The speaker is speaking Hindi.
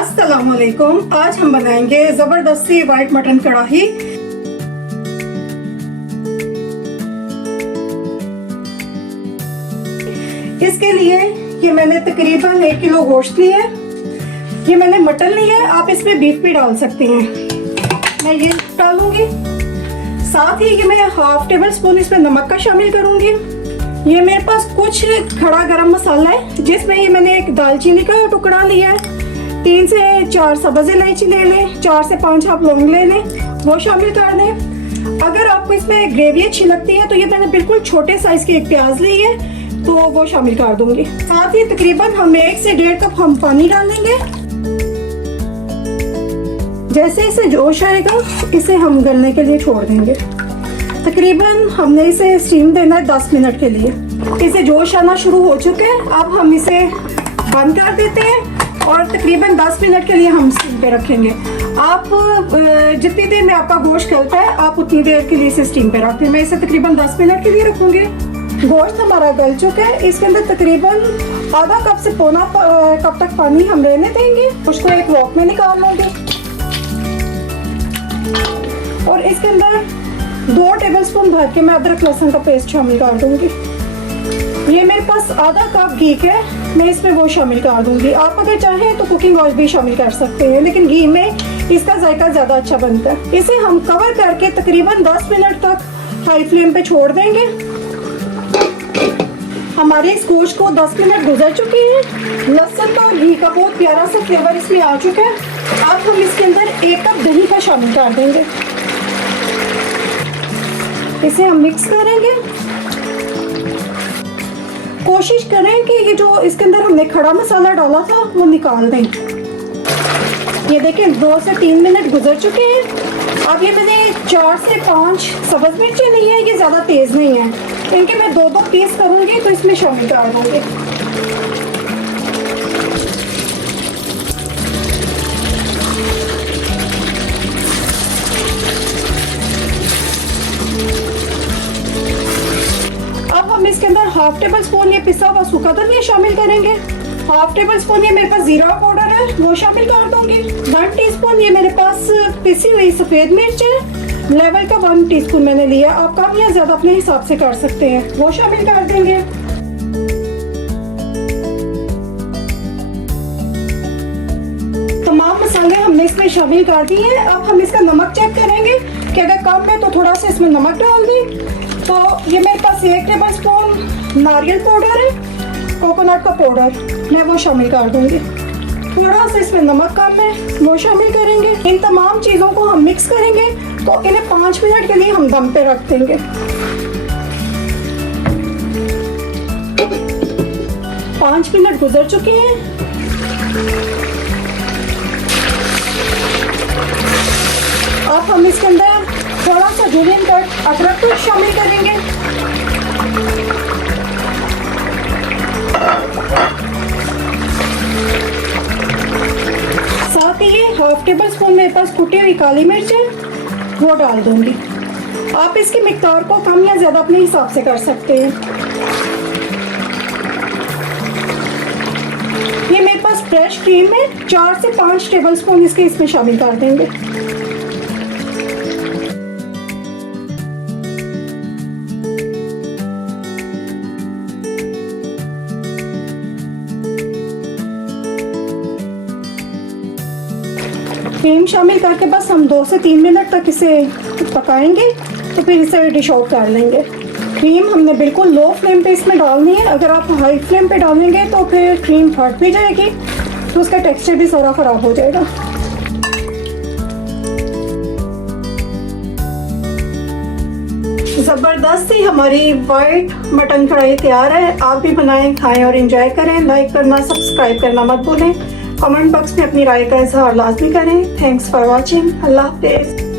अस्सलामुअलैकुम। आज हम बनाएंगे जबरदस्ती वाइट मटन कढ़ाई। इसके लिए ये मैंने तकरीबन 1 किलो गोश्त लिया है। ये मैंने मटन लिया है, आप इसमें बीफ भी डाल सकते हैं। मैं ये डालूंगी, साथ ही ये मैं हाफ टेबल स्पून इसमें नमक का शामिल करूंगी। ये मेरे पास कुछ खड़ा गरम मसाला है, जिसमें ये मैंने एक दालचीनी का टुकड़ा लिया है, 3 से 4 सब्ज़ इलायची ले लें, 4 से 5 आप लौंग ले लें, वो शामिल कर दें। अगर आपको इसमें ग्रेवी अच्छी लगती है तो ये मैंने बिल्कुल छोटे साइज के एक प्याज ली है, तो वो शामिल कर दूंगी। साथ ही तकरीबन हम 1 से 1.5 कप हम पानी डाल देंगे। जैसे इसे जोश आएगा इसे हम गलने के लिए छोड़ देंगे। तकरीबन हमने इसे स्टीम देना है 10 मिनट के लिए। इसे जोश आना शुरू हो चुके हैं, अब हम इसे बंद कर देते हैं और तकरीबन 10 मिनट के लिए हम स्टीम पे रखेंगे। आप जितनी देर में आपका गोश्त गलता है आप उतनी देर के लिए इसे स्टीम पे रखें। मैं इसे तकरीबन 10 मिनट के लिए रखूंगी। गोश्त हमारा गल चुका है, इसके अंदर तकरीबन आधा कप से पौना कप तक पानी हम रहने देंगे। उसको एक वॉक में निकाल लेंगे और इसके अंदर 2 टेबलस्पून भर के मैं अदरक लहसुन का पेस्ट शामिल कर दूंगी। ये मेरे पास आधा कप घी है, मैं इसमें वो शामिल कर दूंगी। आप अगर चाहें तो कुकिंग ऑयल भी शामिल कर सकते हैं, लेकिन घी में इसका जायका ज़्यादा अच्छा बनता है। इसे हम कवर करके तकरीबन 10 मिनट तक हाई फ्लेम पे छोड़ देंगे। हमारे इस गोश्त को 10 मिनट गुजर चुके हैं। लहसुन का और घी का बहुत प्यारा सा फ्लेवर इसमें आ चुका है। अब हम इसके अंदर 1 कप दही का शामिल कर देंगे। इसे हम मिक्स करेंगे। कोशिश करें कि ये जो इसके अंदर हमने खड़ा मसाला डाला था वो निकाल दें। ये देखें 2 से 3 मिनट गुजर चुके हैं। अब ये मैंने 4 से 5 सब्ज़ मिर्चें ली है, ये ज़्यादा तेज़ नहीं है। इनके मैं 2-2 पीस करूँगी तो इसमें शामिल कर दूँगी। अब हम इसके अंदर हाफ टेबल स्पून ये पिसा हुआ सूखा धनिया शामिल करेंगे। हाफ टेबल स्पून ये मेरे पास जीरा पाउडर है, वो शामिल कर दूंगी। 1 टीस्पून ये मेरे पास पिसी हुई सफ़ेद मिर्च है, लेवल का 1 टीस्पून मैंने लिया। आप कम या ज़्यादा अपने हिसाब से कर सकते हैं, वो शामिल कर देंगे। तमाम मसाले हमने इसमें शामिल कर दिए हैं। अब हम इसका नमक चेक करेंगे कि अगर कम है तो थोड़ा सा इसमें नमक डाल दें। तो ये मेरे पास 1 टेबल स्पून नारियल पाउडर है, कोकोनट का पाउडर, मैं वो शामिल कर दूंगी। थोड़ा सा इसमें नमक कम है, वो शामिल करेंगे। इन तमाम चीज़ों को हम मिक्स करेंगे तो इन्हें 5 मिनट के लिए हम दम पे रख देंगे। 5 मिनट गुजर चुके हैं। अब हम इसके अंदर थोड़ा सा जुलियन कट अदरक को शामिल करेंगे। साथ ही हाफ टेबल स्पून मेरे पास कुटी हुई काली मिर्च है, वो डाल दूंगी। आप इसकी मिकदार को कम या ज़्यादा अपने हिसाब से कर सकते हैं। ये मेरे पास फ्रेश क्रीम है, 4 से 5 टेबल स्पून इसके इसमें शामिल कर देंगे। क्रीम शामिल करके बस हम 2 से 3 मिनट तक इसे पकाएंगे, तो फिर इसे डिश आउट कर लेंगे। क्रीम हमने बिल्कुल लो फ्लेम पे इसमें डालनी है। अगर आप हाई फ्लेम पे डालेंगे तो फिर क्रीम फट भी जाएगी, तो उसका टेक्सचर भी सारा ख़राब हो जाएगा। ज़बरदस्ती हमारी वाइट मटन कढ़ाई तैयार है। आप भी बनाएं, खाएं और एंजॉय करें। लाइक करना, सब्सक्राइब करना मत भूलें। कमेंट बॉक्स में अपनी राय का इजहार लाजमी करें। Thanks for watching. अल्लाह हाफिज़।